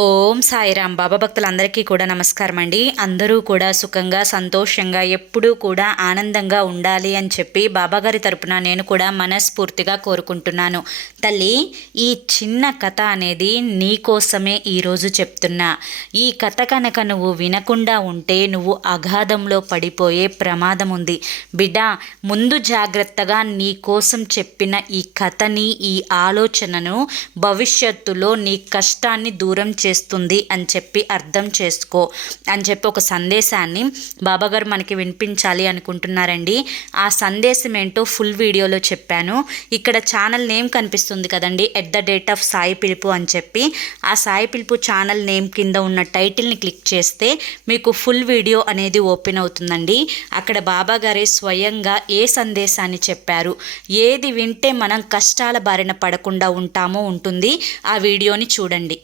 ఓం సాయిరాం. బాబా భక్తులందరికీ కూడా నమస్కారం అండి. అందరూ కూడా సుఖంగా సంతోషంగా ఎప్పుడూ కూడా ఆనందంగా ఉండాలి అని చెప్పి బాబాగారి తరపున నేను కూడా మనస్ఫూర్తిగా కోరుకుంటున్నాను. తల్లి, ఈ చిన్న కథ అనేది నీకోసమే ఈరోజు చెప్తున్నా. ఈ కథ కనుక నువ్వు వినకుండా ఉంటే నువ్వు అగాధంలో పడిపోయే ప్రమాదం ఉంది. బిడ్డ, ముందు జాగ్రత్తగా నీ కోసం చెప్పిన ఈ కథని, ఈ ఆలోచనను భవిష్యత్తులో నీ కష్టాన్ని దూరం చేస్తుంది అని చెప్పి అర్థం చేసుకో అని చెప్పి ఒక సందేశాన్ని బాబాగారు మనకి వినిపించాలి అనుకుంటున్నారండి. ఆ సందేశం ఏంటో ఫుల్ వీడియోలో చెప్పాను. ఇక్కడ ఛానల్ నేమ్ కనిపిస్తుంది కదండి, @ సాయి పిలుపు అని చెప్పి. ఆ సాయి పిలుపు ఛానల్ నేమ్ కింద ఉన్న టైటిల్ని క్లిక్ చేస్తే మీకు ఫుల్ వీడియో అనేది ఓపెన్ అవుతుందండి. అక్కడ బాబాగారే స్వయంగా ఏ సందేశాన్ని చెప్పారు, ఏది వింటే మనం కష్టాల బారిన పడకుండా ఉంటామో ఉంటుంది. ఆ వీడియోని చూడండి.